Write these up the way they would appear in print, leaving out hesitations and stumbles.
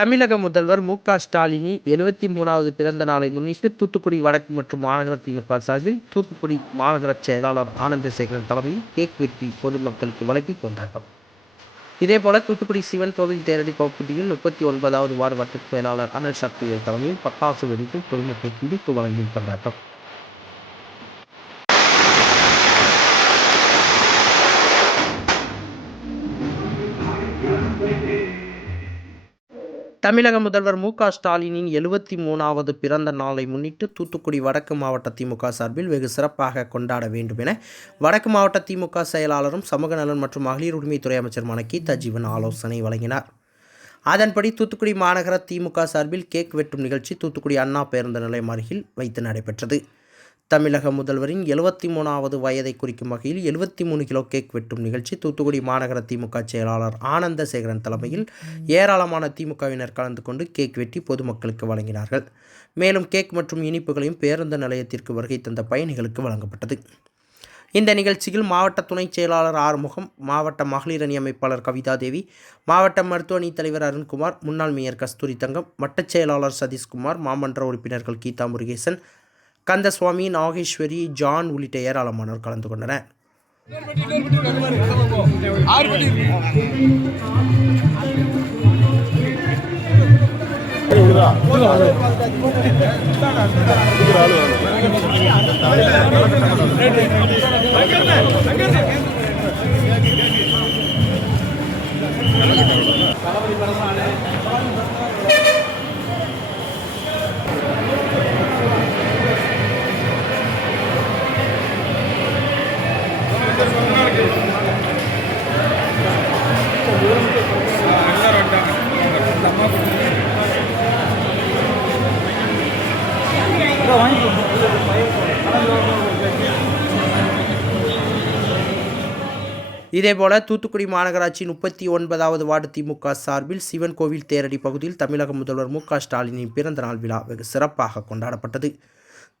தமிழக முதல்வர் மு.க.ஸ்டாலினின் 73வது பிறந்த நாளை முன்னிட்டு தூத்துக்குடி வடக்கு மற்றும் மாநகர திமுக சார்பில் தூத்துக்குடி மாநகர செயலாளர் ஆனந்தசேகரன் தலைமையில் கேக் வெட்டி பொதுமக்களுக்கு வழங்கி கொண்டாட்டம். இதேபோல தூத்துக்குடி சிவன் கோவில் தேரடி பகுதியில் 39வது வார்டு வட்ட செயலாளர் அனல் சக்திவேல் தலைமையில் பட்டாசு வெடித்து பொதுமக்களுக்கு இனிப்பு வழங்கி கொண்டாட்டம். தமிழக முதல்வர் மு.க.ஸ்டாலினின் 73வது பிறந்த நாளை முன்னிட்டு தூத்துக்குடி வடக்கு மாவட்ட திமுக சார்பில் வெகு சிறப்பாக கொண்டாட வேண்டும் என வடக்கு மாவட்ட திமுக செயலாளரும் சமூக நலன் மற்றும் மகளிர் உரிமைத்துறை அமைச்சருமான கீதா ஜீவன் ஆலோசனை வழங்கினார். அதன்படி தூத்துக்குடி மாநகர திமுக சார்பில் கேக் வெட்டும் நிகழ்ச்சி தூத்துக்குடி அண்ணா பேருந்து நிலையம் அருகில் வைத்து நடைபெற்றது. தமிழக முதல்வரின் 73வது வயதை குறிக்கும் வகையில் 73 கிலோ கேக் வெட்டும் நிகழ்ச்சி தூத்துக்குடி மாநகர திமுக செயலாளர் ஆனந்தசேகரன் தலைமையில் ஏராளமான திமுகவினர் கலந்து கொண்டு கேக் வெட்டி பொதுமக்களுக்கு வழங்கினார்கள். மேலும் கேக் மற்றும் இனிப்புகளையும் பேருந்து நிலையத்திற்கு வருகை தந்த பயணிகளுக்கு வழங்கப்பட்டது. இந்த நிகழ்ச்சியில் மாவட்ட துணை செயலாளர் ஆறுமுகம், மாவட்ட மகளிர் அணி அமைப்பாளர் கவிதாதேவி, மாவட்ட மருத்துவ அணி தலைவர் அருண்குமார், முன்னாள் மேயர் கஸ்தூரி தங்கம், வட்டச் செயலாளர் சதீஷ்குமார், மாமன்ற உறுப்பினர்கள் கீதா முருகேசன், கந்தசுவாமி, நாகேஸ்வரி, ஜான் உள்ளிட்ட ஏராளமானோர் கலந்து கொண்டனர். இதேபோல தூத்துக்குடி மாநகராட்சி 39வது வார்டு திமுக சார்பில் சிவன் கோவில் தேரடி பகுதியில் தமிழக முதல்வர் மு.க.ஸ்டாலினின் பிறந்த நாள் விழா வெகு சிறப்பாக கொண்டாடப்பட்டது.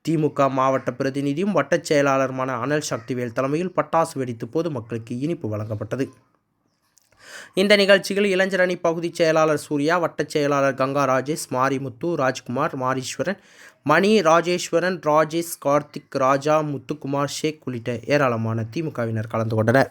திமுக மாவட்ட பிரதிநிதியும் வட்டச் செயலாளருமான அனல் சக்திவேல் தலைமையில் பட்டாசு வெடித்து பொதுமக்களுக்கு இனிப்பு வழங்கப்பட்டது. இந்த நிகழ்ச்சியில் இளைஞர் அணி பகுதி செயலாளர் சூர்யா, வட்டச் செயலாளர் கங்கா ராஜேஷ், மாரிமுத்து, ராஜ்குமார், மாரீஸ்வரன், மணி, ராஜேஸ்வரன், ராஜேஷ், கார்த்திக், ராஜா, முத்துக்குமார், ஷேக் உள்ளிட்ட ஏராளமான திமுகவினர் கலந்து கொண்டனர்.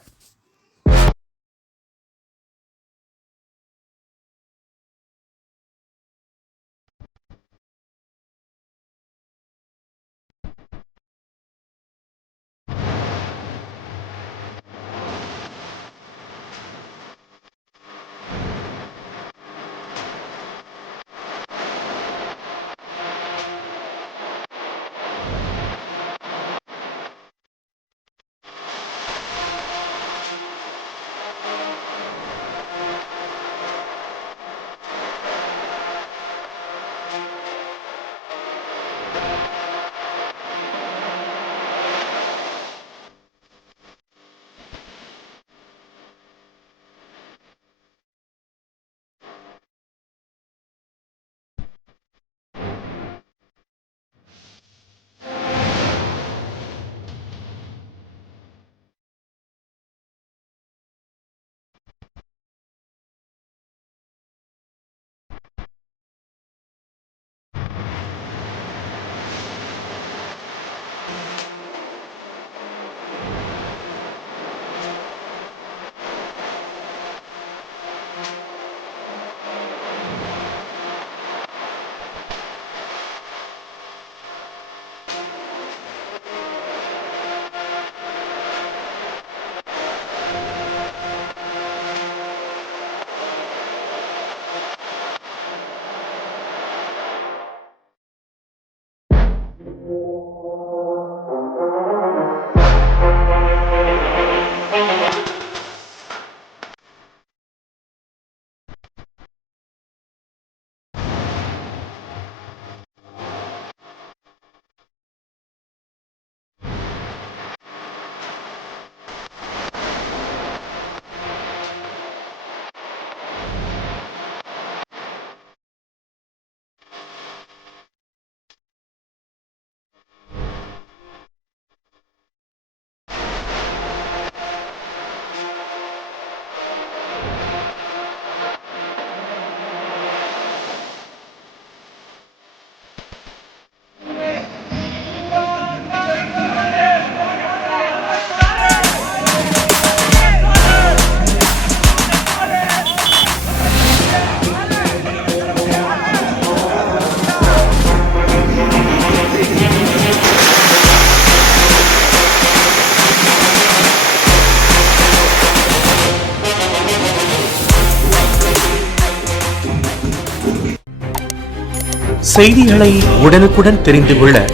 செய்திகளை உடனுக்குடன் தெரிந்து கொள்ள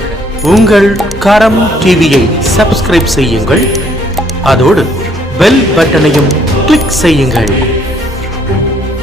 உங்கள் கரம் டிவியை சப்ஸ்கிரைப் செய்யுங்கள். அதோடு பெல் பட்டனையும் கிளிக் செய்யுங்கள்.